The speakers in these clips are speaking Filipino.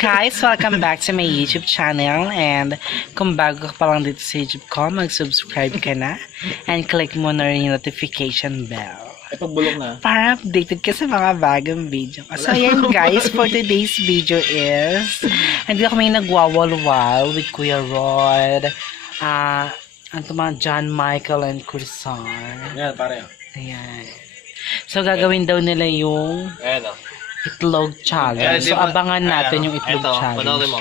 guys, welcome back to my YouTube channel, and kung bago ka pa lang dito sa YouTube ko, mag-subscribe ka na and click mo na rin yung notification bell Pagbulok na. para updated ka sa mga bagong video. So yan guys, for today's video is hindi kami nagwawalwal with Kuya Rod, ang mga John Michael and Cursar. Yan, pare. Ayan. So gagawin daw nila yung Ayan o. itlog challenge. So abangan natin yung itlog challenge.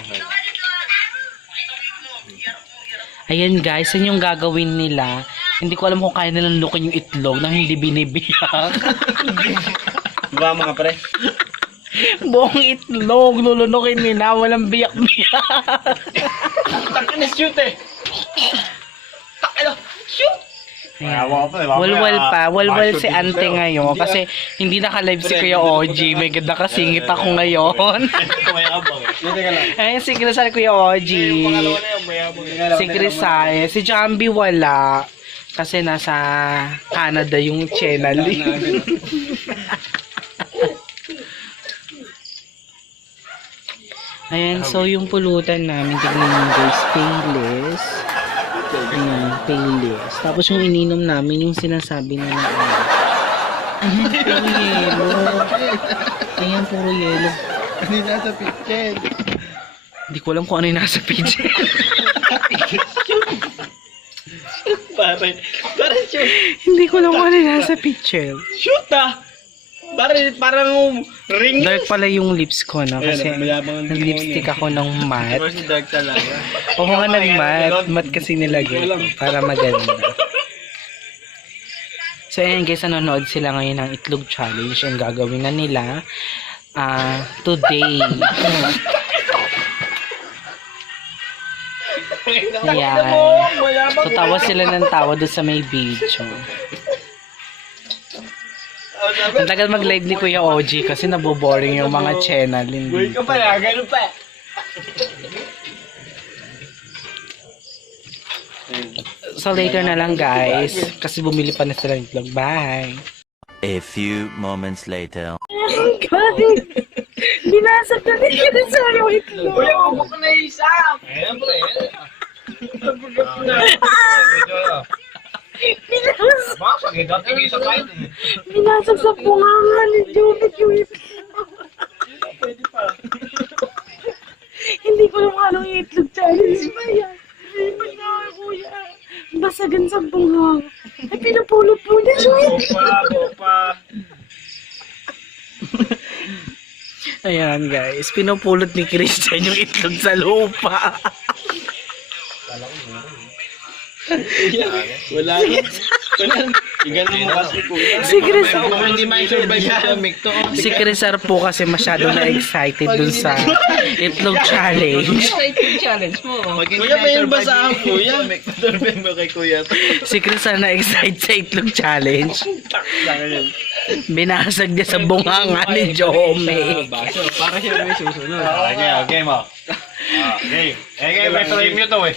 Ayan guys, yun yung gagawin nila. Hindi ko alam kung kaya nilang lukin yung itlog nang hindi binibiyak. Diba mga pre? Buong itlog, lulunukin nila, walang biyak-biyak. Takin na shoot eh! Takin na! Shoot! Walwal si ante ngayon kasi hindi naka-live si Kuya OG. May ganda kasingit ako ngayon. Ayun si Crisal Kuya OG. Si Crisal. Si Jambi wala. Kasi nasa Canada yung channel. Ayan, so yung pulutan namin, tignan nyo guys, payless. Ayan, payless. Tapos yung ininom namin, yung sinasabi na ayan, puro yelo. Ayan, puro yelo. Ano yung nasa pitchen? Hindi ko alam kung ano yung nasa pitchen. Pare shoot! Hindi ko alam kung ano yung nasa pitchen. Shoot ah! Parang ring. Dark pala yung lips ko, no? Kasi nag-lipstick ako ng matte. Diba si dark talaga? Oo nga nag-matte. Matte kasi nilagay ko para maganda. So ayan guys, nanonood sila ngayon ng itlog challenge. Ang gagawin na nila today. Ayan. So tawa sila ng tawa doon sa may video. Ang tagal mag-live ni Kuya OG kasi naboboring yung mga channel. Uy ka pa ya, ganun pa. So later na lang guys kasi bumili pa na sila ng itlog. Bye! A few moments later. Guys! Binasag na din sa yung itlog! Uy, ako ko na isa! Ayan pre. Binasag sa bunganga ni Jubit yung itlog. Pwede pa. Hindi ko naman anong itlog challenge ba yan? Hindi na kuya. Basagan sa bunganga. Ay pinapulot po niya siya. Bopa. Ayan guys, pinupulot ni Christian yung itlog sa lupa. Wala. Igano mo kasi kuya. Si Crisar, Hindi ma-survive siya, Mikto. si Crisar po kasi masyado na excited dun sa itlog challenge. Kuya, may yung basahan kuya. Survive mo kay kuya. Si Crisar na excited sa itlog challenge. Binasag niya sa bunganga ni Jome. Para siya may susunod. Okay mo. Game. Eh, may premium to eh.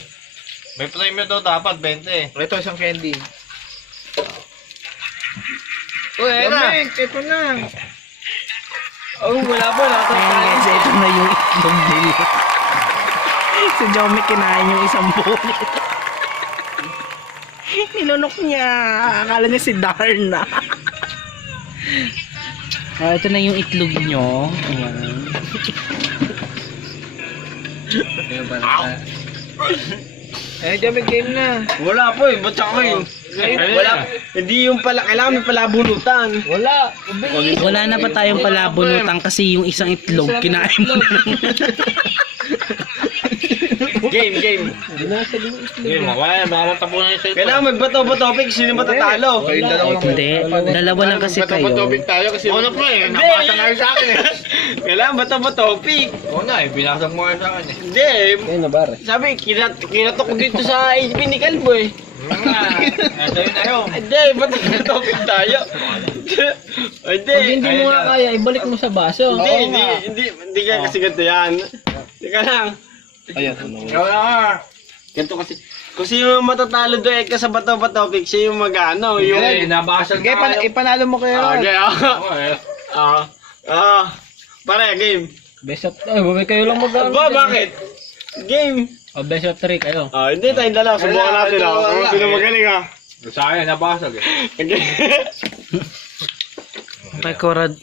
May premium to dapat 20. Ito isang candy. Uy, ito na. Oh, wala pa. Ayan guys, ito na yung itlog nila. Si Jome kinain yung isang bulit. Nilunok niya. Akala niya si Darna. Ito na yung itlog nyo. Ayan. May game na. Wala po eh, ba't ako yun? Wala. Hindi yung pala, kailangan may palabunutan. Wala. Wala na pa tayong palabunutan kasi yung isang itlog kinain mo na lang. Game. Game, wala. Bawang tapunan yung cellphone. Kailangan magbato-topic, sino matatalo? Hindi, dalawa lang kasi kayo. Tayo kasi. Ano pa eh, nabasa na rin sa akin eh. Kailangan bato-topic. Oo na eh, binasag mo rin sa akin eh. Hindi. Sabi, kinatok ko dito sa HB ni Calvo eh. Sa'yo na yun. Hindi, ba't topic tayo? Hindi. Pag hindi mo nga kaya, ibalik mo sa baso. Hindi ka kasi ganito yan. Teka lang. Ayan. Ganito kasi. Kung sino yung matatalo doon ka sa bato-topic, siya yung mag-ano. Yung nabasag Sige, ipanalo mo kayo. Okay, pare, game. Best of... Ay, babay kayo lang mag-ano. Ba, bakit? Game. O, best of 3 kayo. Ah, hindi tayong dalawa. Subukan natin ah. Kung sino magaling ah. Sa akin, nabasag eh. Kay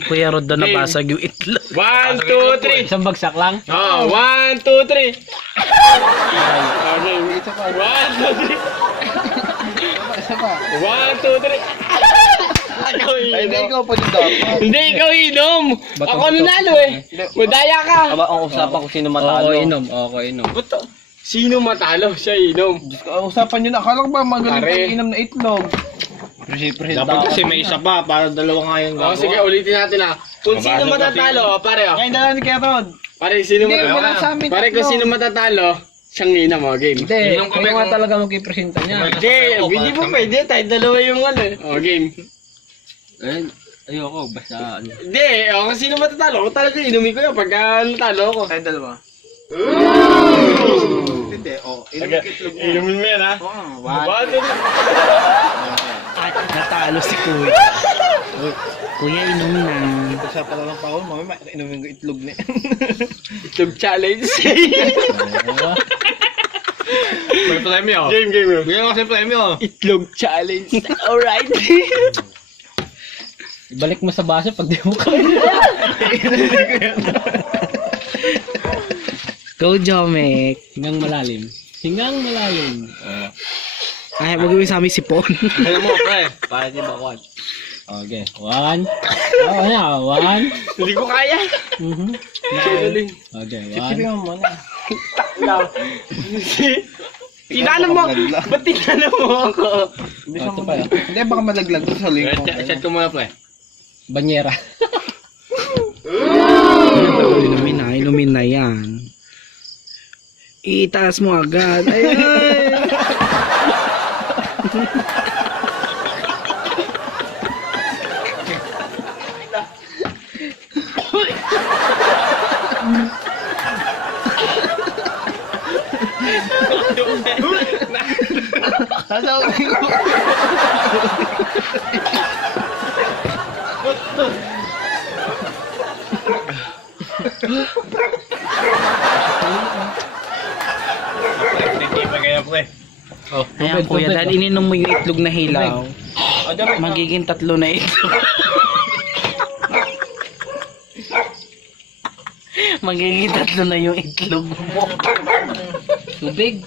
Kuya Rod daw nabasag yung itlog. 1, 2, 3. Isang bagsak lang. Oh, 1, 2, 3. Okay, 1, 2, 3. Isa pa. 1, 2, 3. Hindi, ikaw pa din dapat. Hindi, ikaw inom. Bato, Ako bato. nanalo eh. Madaya ka. Aba, ang usapan ko sino matalo. Oo, inom. Oo, inom. Bato. Sino matalo? Siya inom. Ang usapan nyo na, akala ko ba magaling Pare. kang inam na itlog? Dapat kasi may isa pa para dalawa nga yung gagawa. Sige, ulitin natin ah. Kung sino matatalo, pare oh. Ngayon dala ni Kuya Rod. Pare, sino Hindi, matatalo? wala sa amin Pare, kung tatlo. sino matatalo, siyang ina mo, game. Hindi, Inom kami kayo nga kung- talaga magkipresenta niya. Hindi, hindi po pwede. Tayo dalawa yung ano eh. Oh, game. Ayoko, basta ano. Hindi, oh, kung sino matatalo, ako talaga inumin ko yun pagka natalo ako. Tayong dalawa. Hindi, Inumin mo yan ha? One, two, three. Ay, natalo si Kuya. Kuya, inom na. Usapan na lang pa ako, mamaya inumin ko itlog na. Itlog challenge. May premyo. Game. Bigyan ko kasi premyo. Itlog challenge. Alright. Ibalik mo sa baso pag di mo kaya. Go, Jomek. Hingang malalim. Hingang malalim. Ay, magawin sa amin si Pon. Alam mo, pre. Para di ba kwan? Okay, 1. Oo na, 1. Hindi ko kaya. Okay, 1. Sipsipin mo muna. Tinanong mo. Ba't tinanong mo ako? Ito pa yun. Hindi, baka malaglag to sa link. Chat ko muna, pre. Banyera. Inumin na yan. Itaas mo agad. Ay. Sasawin ko. Hindi pa kaya, pre. Ayan, Kuya, dahil ininom mo yung itlog na hilaw, magiging 3 na itlog. Magiging 3 na yung itlog mo. Tubig.